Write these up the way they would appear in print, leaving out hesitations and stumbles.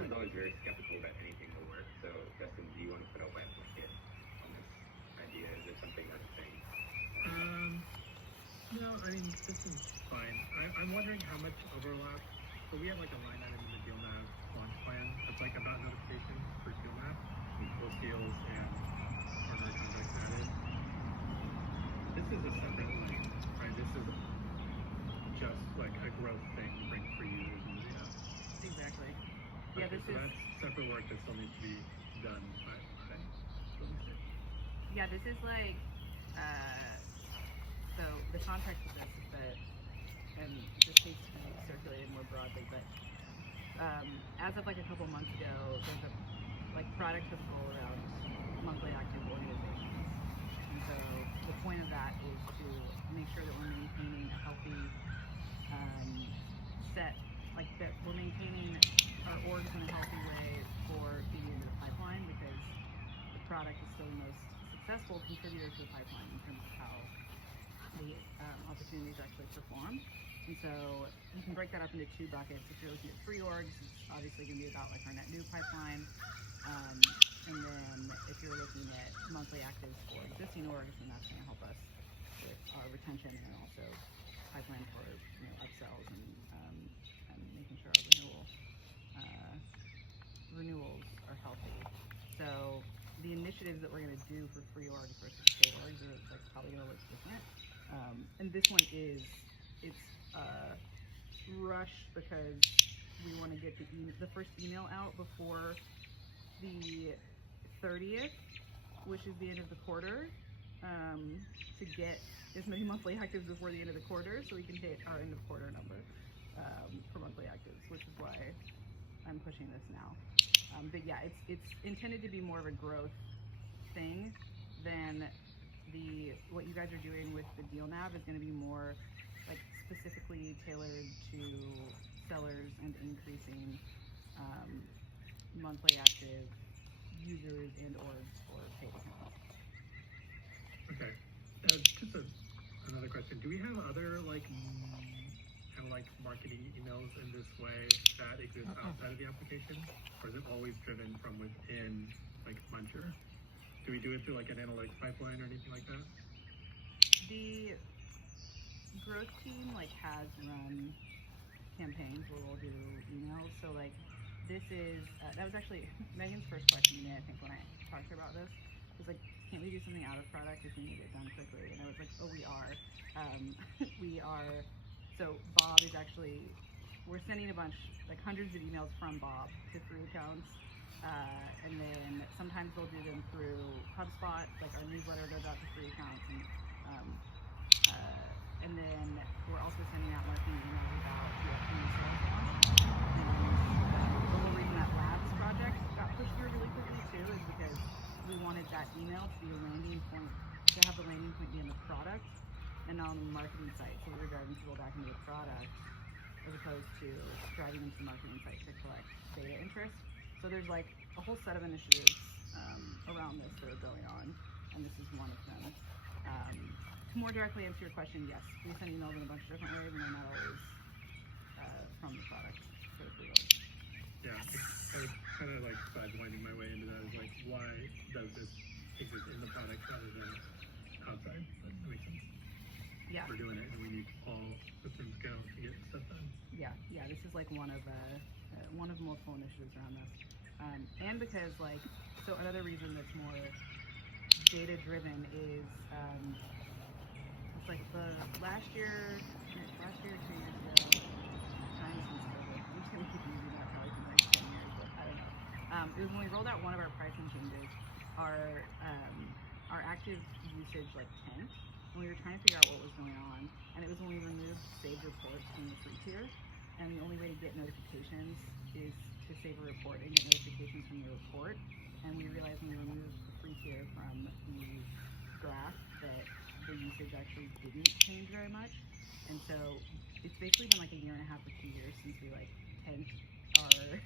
Justin's always very skeptical that anything will work. So, Justin, do you want to put a wet blanket on this idea? Is it something that's a thing? Um, no, I mean, this is fine. I'm wondering how much overlap. So we have like a line item in the DealNav launch plan that's like about notifications for DealNav, both deals and partner contacts added. This is a separate line, right? This is just like a growth thing for users in the app. Exactly. Yeah, Okay, this so is. that's separate work that still needs to be done by release. Yeah, this is like. So the context of this is that, and this needs to be circulated more broadly, but as of like a couple months ago, there's a like product was goal around monthly active organizations, and so the point of that is to make sure that we're maintaining a healthy set, like that we're maintaining our orgs in a healthy way for feeding into the pipeline, because the product is still the most successful contributor to the pipeline in terms of how the opportunities actually perform. And so you can break that up into two buckets. If you're looking at free orgs, it's obviously going to be about like our net new pipeline. And then if you're looking at monthly actives for existing orgs, then that's going to help us with our retention and also pipeline for upsells and making sure our renewals are healthy. So the initiatives that we're going to do for free orgs versus paid orgs are like probably going to look different. And this one it's rushed because we want to get the first email out before the 30th, which is the end of the quarter, to get as many monthly actives before the end of the quarter so we can hit our end of quarter number for monthly actives, which is why I'm pushing this now. But yeah, it's intended to be more of a growth thing than what you guys are doing with the DealNav is going to be more like specifically tailored to sellers and increasing monthly active users and orgs for paid accounts. Okay. Just another question. Do we have other like kind of like marketing emails in this way that exist outside of the application, or is it always driven from within like Muncher? Do we do it through like an analytics pipeline or anything like that? The growth team like has run campaigns where we'll do emails. So like this is that was actually Megan's first question to me, I think, when I talked to her about this. Was like, can't we do something out of product if we need it done quickly? And I was like, oh, we are. We are. So Bob is actually, we're sending a bunch, like hundreds of emails from Bob to free accounts. And then sometimes they'll do them through HubSpot, like our newsletter goes out to free accounts, and then we're also sending out marketing emails about the upcoming sales launch. And the whole reason that Labs project got pushed through really quickly too is because we wanted that email to be a landing point, to have the landing point be in the product and not on the marketing site. So we were driving people back into the product as opposed to driving them to the marketing site to collect data interest. So there's like a whole set of initiatives around this that are going on, and this is one of them. To more directly answer your question, yes, we send emails in a bunch of different ways, and they're not always from the product for the free org. Yeah, I was kind of like sidewinding my way into that. Is like, why does this exist in the product rather than outside? That makes sense. Yeah. We're doing it, and we need all systems go to get stuff done. Yeah. This is like one of multiple initiatives around this, and because like, so another reason that's more data driven is it's like the last year, 2 years ago. Time since COVID. I'm just gonna keep using that probably for the next 10 years, but I don't know. It was when we rolled out one of our pricing changes. Our active usage like tanked, and we were trying to figure out what was going on. And it was when we removed saved reports from the free tier, and the only way to get notifications is to save a report and get notifications from your report. And we realized when we removed the free tier from the graph that the usage actually didn't change very much. And so it's basically been like a year and a half or 2 years since we like tanked our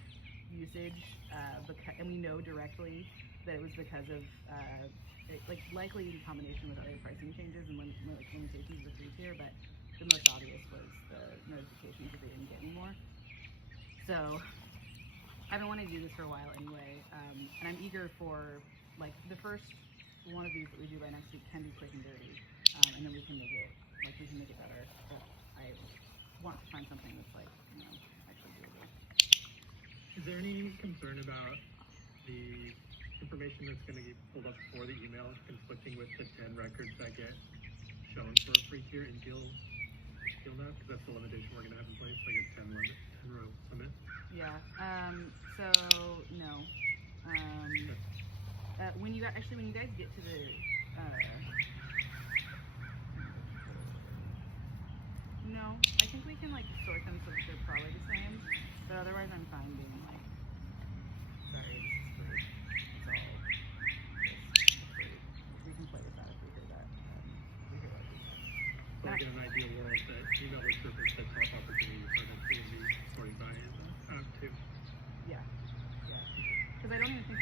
usage, and we know directly that it was because of likely in combination with other pricing changes and limitations of the free tier, but the most obvious was the notifications that they didn't get anymore. So I've been wanting to do this for a while anyway, and I'm eager for, like, the first one of these that we do by next week can be quick and dirty, and then we can make it better. But I want to find something that's, like, actually doable. Is there any concern about the information that's going to get pulled up for the email conflicting with the 10 records that get shown for a free tier in Deal now? Because that's the limitation we're going to have in place, like a 10 row limit. Yeah. So no. When you guys get to the no, I think we can like sort them so that they're probably the same. But otherwise, I'm fine being like, sorry, this is free. It's all just free. We can play with that if we hear that. If we hear what we say. So like in an ideal world, that email would surface the top opportunity for the C&D sorting by too. Yeah. Because I don't even think